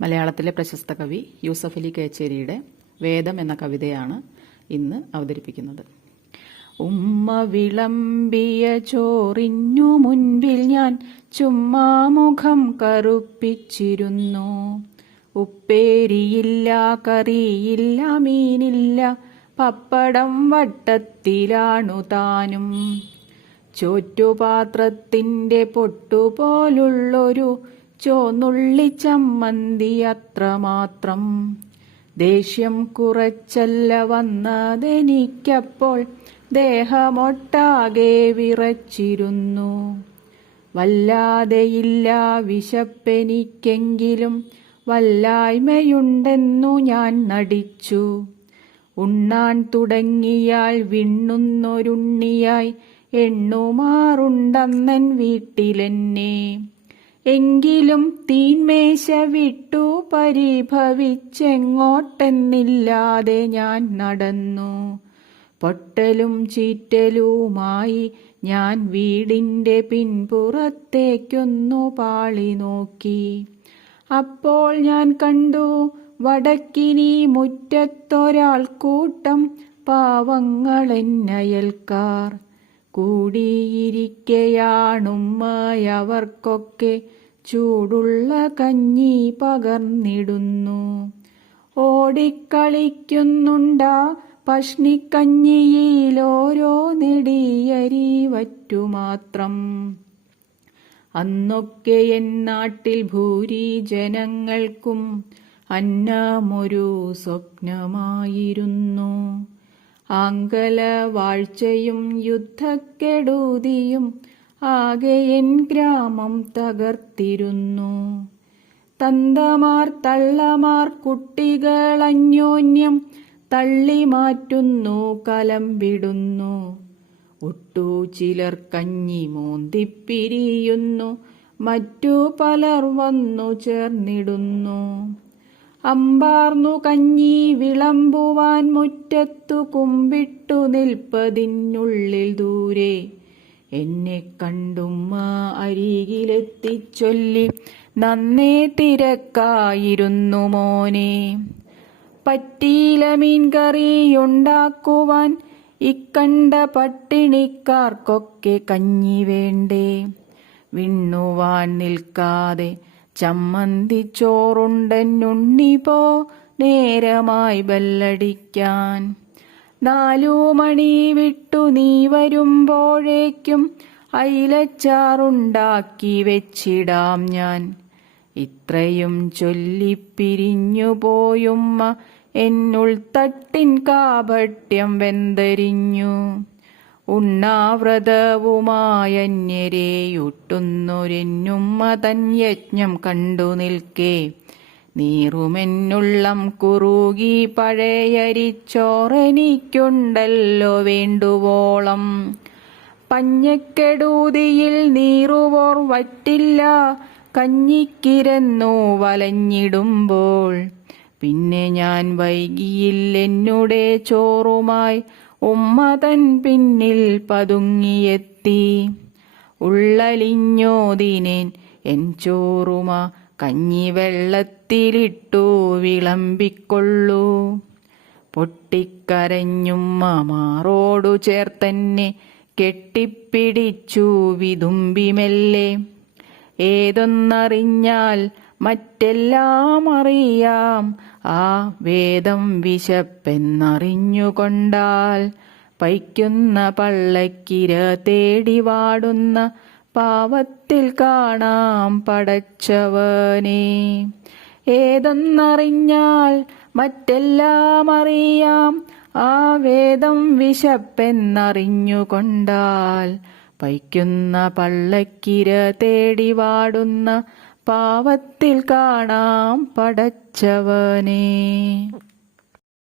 മലയാളത്തിലെ പ്രശസ്ത കവി യൂസഫ് അലി കേച്ചേരിയുടെ വേദം എന്ന കവിതയാണ് ഇന്ന് അവതരിപ്പിക്കുന്നത്. ഉമ്മ വിളമ്പിയ ചോറിനു മുൻപിൽ ഞാൻ ചുമ്മാ മുഖം കറുപ്പിച്ചിരുന്നു. ഉപ്പേരിയില്ല, കറിയില്ല, മീനില്ല, പപ്പടം വട്ടത്തിലാണു താനും. ചോറ്റുപാത്രത്തിന്റെ പൊട്ടുപോലുള്ളൊരു ചോന്നുള്ളി ചമ്മന്തി അത്രമാത്രം. ദേഷ്യം കുറച്ചല്ല വന്നതെനിക്കപ്പോൾ, ദേഹമൊട്ടാകെ വിറച്ചിരുന്നു. വല്ലാതെയില്ല വിശപ്പെനിക്കെങ്കിലും വല്ലായ്മയുണ്ടെന്നു ഞാൻ നടിച്ചു. ഉണ്ണാൻ തുടങ്ങിയാൽ വിണ്ണുന്നൊരുണ്ണിയായി എണ്ണുമാറുണ്ടന്നൻ വീട്ടിലെന്നെ. എങ്കിലും തീന്മേശ വിട്ടു പരിഭവിച്ചെങ്ങോട്ടെന്നില്ലാതെ ഞാൻ നടന്നു. പൊട്ടലും ചീറ്റലുമായി ഞാൻ വീടിന്റെ പിൻപുറത്തേക്കൊന്നു പാളി നോക്കി. അപ്പോൾ ഞാൻ കണ്ടു വടക്കിനി മുറ്റത്തൊരാൾക്കൂട്ടം പാവങ്ങളെന്നയൽക്കാർ കൂടിയിരിക്കയാണുമ്മയവർക്കൊക്കെ ചൂടുള്ള കഞ്ഞി പകർന്നിടുന്നു. ഓടിക്കളിക്കുന്നുണ്ടാ പഷ്ണിക്കഞ്ഞിയിലോരോ നെടിയരി വറ്റുമാത്രം. അന്നൊക്കെ എൻ നാട്ടിൽ ഭൂരിജനങ്ങൾക്കും അന്നമൊരു സ്വപ്നമായിരുന്നു. ആംഗല വാഴ്ചയും യുദ്ധക്കെടുതിയും ആകെ എൻ ഗ്രാമം തകർത്തിരുന്നു. തന്തമാർ തള്ളമാർ കുട്ടികൾ അന്യോന്യം തള്ളി മാറ്റുന്നു, കലമ്പിടുന്നു. ഒട്ടു ചിലർ കഞ്ഞി മോന്തിപ്പിരിയുന്നു, മറ്റു പലർ വന്നു ചേർന്നിടുന്നു. അമ്പാർന്നു കഞ്ഞി വിളമ്പുവാൻ മുറ്റത്തു കുമ്പിട്ടു നിൽപ്പതിനുള്ളിൽ ദൂരെ എന്നെ കണ്ടുമ്മ അരികിലെത്തിച്ചൊല്ലി, നന്നേ തിരക്കായിരുന്നു മോനെ. പറ്റീല മീൻ കറിയുണ്ടാക്കുവാൻ, ഇക്കണ്ട പട്ടിണിക്കാർക്കൊക്കെ കഞ്ഞി വേണ്ടേ. വിണ്ണുവാൻ നിൽക്കാതെ ചമ്മന്തി ചോറുണ്ടെന്നുണ്ണി പോ, നേരമായി ബെല്ലടിക്കാൻ. 4 മണി വിട്ടു നീ വരുമ്പോഴേക്കും അയിലച്ചാറുണ്ടാക്കി വെച്ചിടാം ഞാൻ. ഇത്രയും ചൊല്ലിപ്പിരിഞ്ഞു പോയുമ്മ എന്നുൾത്തട്ടിൻ കാപട്യം വെന്തരിഞ്ഞു. ഉണ്ണാവ്രതവുമായന്യരെയുട്ടുന്നൊരെന്നുമ്മ തൻ യജ്ഞം കണ്ടു നിൽക്കേ, നീറുമെന്നുള്ളം കുറുകി പഴയരിച്ചോറെനിക്കുണ്ടല്ലോ വേണ്ടുവോളം. പഞ്ഞക്കെടൂതിയിൽ നീറുവോർ വറ്റില്ല, കഞ്ഞിക്കിരന്നു വലഞ്ഞിടുമ്പോൾ. പിന്നെ ഞാൻ വൈകിയില്ലെന്നുടെ ചോറുമായി ഉമ്മ തൻ പിന്നിൽ പതുങ്ങിയെത്തി. ഉള്ളലിഞ്ഞോതിനേൻ എൻ ചോറുമ കഞ്ഞിവെള്ളത്തിലിട്ടു വിളമ്പിക്കൊള്ളൂ. പൊട്ടിക്കരഞ്ഞുമ്മ മാറോടു ചേർത്തെന്നെ കെട്ടിപ്പിടിച്ചു വിതുമ്പി മെല്ലെ. ഏതൊന്നറിഞ്ഞാൽ മറ്റെല്ലാം അറിയാം, ആ വേദം വിശപ്പെന്നറിഞ്ഞുകൊണ്ടാൽ. പൈക്കുന്ന പള്ളക്കിര തേടി വാടുന്ന പാവത്തിൽ കാണാം പടച്ചവനെ. ഏതെന്നറിഞ്ഞാൽ മറ്റെല്ലാം അറിയാം, ആ വേദം വിശപ്പെന്നറിഞ്ഞുകൊണ്ടാൽ. പൈക്കുന്ന പള്ളക്കിര തേടി വാടുന്ന പാവത്തിൽ കാണാം പടച്ചവനെ.